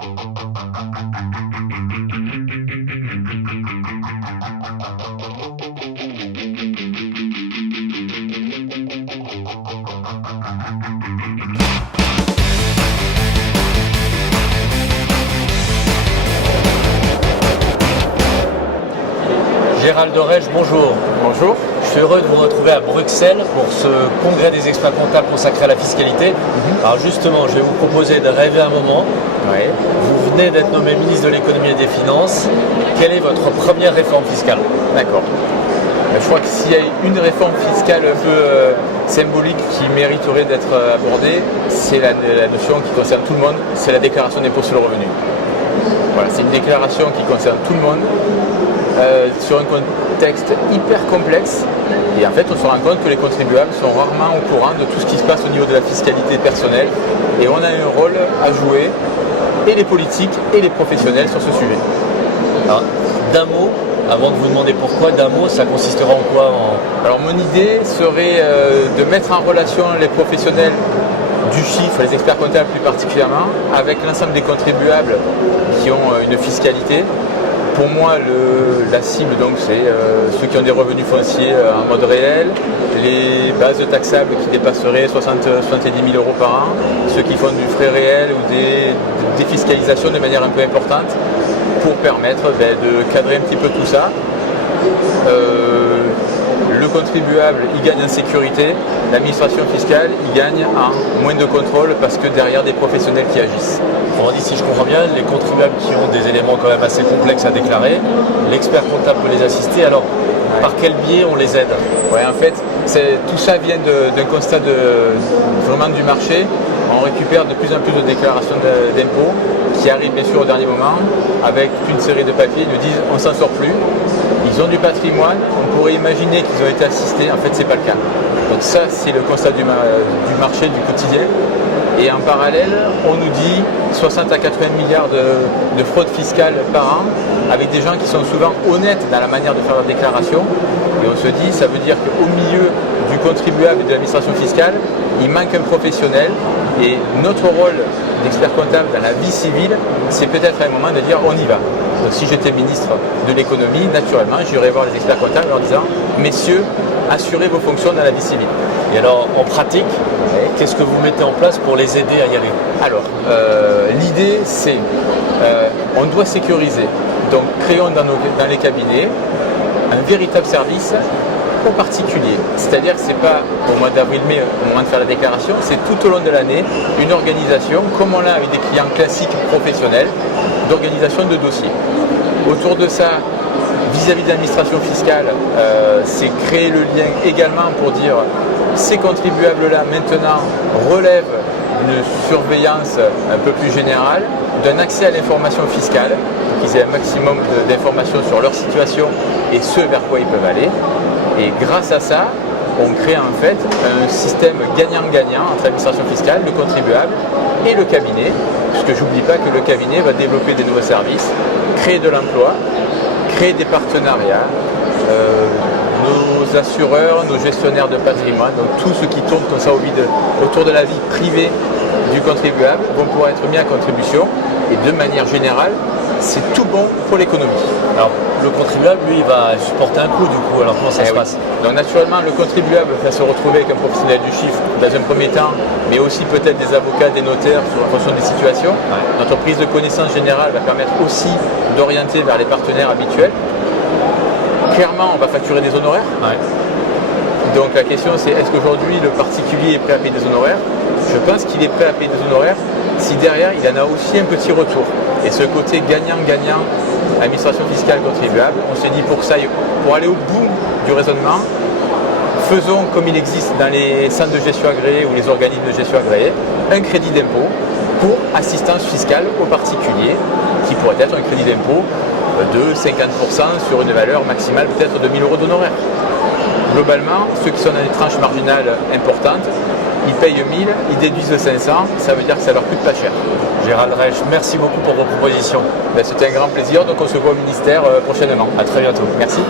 Gérald Dorèche, bonjour. Bonjour. Je suis heureux de vous retrouver à Bruxelles pour ce congrès des experts comptables consacré à la fiscalité. Alors justement, je vais vous proposer de rêver un moment. Oui. Vous venez d'être nommé ministre de l'économie et des finances. Quelle est votre première réforme fiscale? D'accord. Je crois que s'il y a une réforme fiscale un peu symbolique qui mériterait d'être abordée, c'est la notion qui concerne tout le monde, c'est la déclaration d'impôt sur le revenu. Voilà, c'est une déclaration qui concerne tout le monde, sur un contexte hyper complexe. Et en fait, on se rend compte que les contribuables sont rarement au courant de tout ce qui se passe au niveau de la fiscalité personnelle. Et on a un rôle à jouer, et les politiques et les professionnels, sur ce sujet. Alors, d'un mot, avant de vous demander pourquoi, d'un mot, ça consistera en quoi Alors, mon idée serait de mettre en relation les professionnels du chiffre, les experts comptables plus particulièrement, avec l'ensemble des contribuables qui ont une fiscalité. Pour moi, la cible, donc, c'est ceux qui ont des revenus fonciers en mode réel, les bases taxables qui dépasseraient 70 000 euros par an, ceux qui font du frais réel ou des défiscalisations de manière un peu importante, pour permettre de cadrer un petit peu tout ça. Le contribuable, il gagne en sécurité, l'administration fiscale, il gagne en moins de contrôle parce que derrière des professionnels qui agissent. On dit, si je comprends bien, les contribuables qui ont des éléments quand même assez complexes à déclarer, l'expert comptable peut les assister. Alors, par quel biais on les aide? Ouais, en fait, tout ça vient d'un constat vraiment du marché. On récupère de plus en plus de déclarations d'impôts qui arrivent bien sûr au dernier moment avec une série de papiers. Ils nous disent on s'en sort plus. Ils ont du patrimoine, on pourrait imaginer qu'ils ont été assistés, en fait c'est pas le cas. Donc ça c'est le constat du marché, du quotidien. Et en parallèle, on nous dit 60 à 80 milliards de fraude fiscale par an, avec des gens qui sont souvent honnêtes dans la manière de faire leur déclaration. Et on se dit, ça veut dire qu'au milieu du contribuable et de l'administration fiscale, il manque un professionnel. Et notre rôle d'expert comptable dans la vie civile, c'est peut-être à un moment de dire on y va. Donc si j'étais ministre de l'économie, naturellement, j'irais voir les experts comptables en leur disant messieurs, assurez vos fonctions dans la vie civile. Et alors, en pratique, qu'est-ce que vous mettez en place pour les aider à y aller? Alors, l'idée, c'est on doit sécuriser. Donc, créons dans les cabinets un véritable service aux particuliers. C'est-à-dire que ce n'est pas au mois d'avril-mai, au moment de faire la déclaration, c'est tout au long de l'année une organisation, comme on l'a avec des clients classiques professionnels, d'organisation de dossiers. Autour de ça, vis-à-vis de l'administration fiscale, c'est créer le lien également pour dire ces contribuables-là maintenant relèvent une surveillance un peu plus générale, d'un accès à l'information fiscale, pour qu'ils aient un maximum d'informations sur leur situation et ce vers quoi ils peuvent aller. Et grâce à ça, on crée en fait un système gagnant-gagnant entre l'administration fiscale, le contribuable et le cabinet, puisque j'oublie pas que le cabinet va développer des nouveaux services, créer de l'emploi, créer des partenariats, nos assureurs, nos gestionnaires de patrimoine, donc tout ce qui tourne comme ça autour de la vie privée du contribuable vont pouvoir être mis à contribution et de manière générale, c'est tout bon pour l'économie. Alors, le contribuable, lui, il va supporter un coût du coup, alors comment ça se passe? Donc naturellement, le contribuable va se retrouver avec un professionnel du chiffre dans un premier temps, mais aussi peut-être des avocats, des notaires en fonction des situations. Ouais. Notre prise de connaissance générale va permettre aussi d'orienter vers les partenaires habituels. Clairement, on va facturer des honoraires. Ouais. Donc la question c'est, est-ce qu'aujourd'hui le particulier est prêt à payer des honoraires? Je pense qu'il est prêt à payer des honoraires si derrière il en a aussi un petit retour. Et ce côté gagnant-gagnant, administration fiscale contribuable, on s'est dit pour ça, pour aller au bout du raisonnement, faisons comme il existe dans les centres de gestion agréés ou les organismes de gestion agréés, un crédit d'impôt pour assistance fiscale aux particuliers, qui pourrait être un crédit d'impôt de 50% sur une valeur maximale peut-être de 1 000 euros d'honoraires. Globalement, ceux qui sont dans des tranches marginales importantes, ils payent 1 000, ils déduisent 500, ça veut dire que ça leur coûte pas cher. Gérald Dorèche, merci beaucoup pour vos propositions. C'était un grand plaisir, donc on se voit au ministère prochainement. À très bientôt. Merci.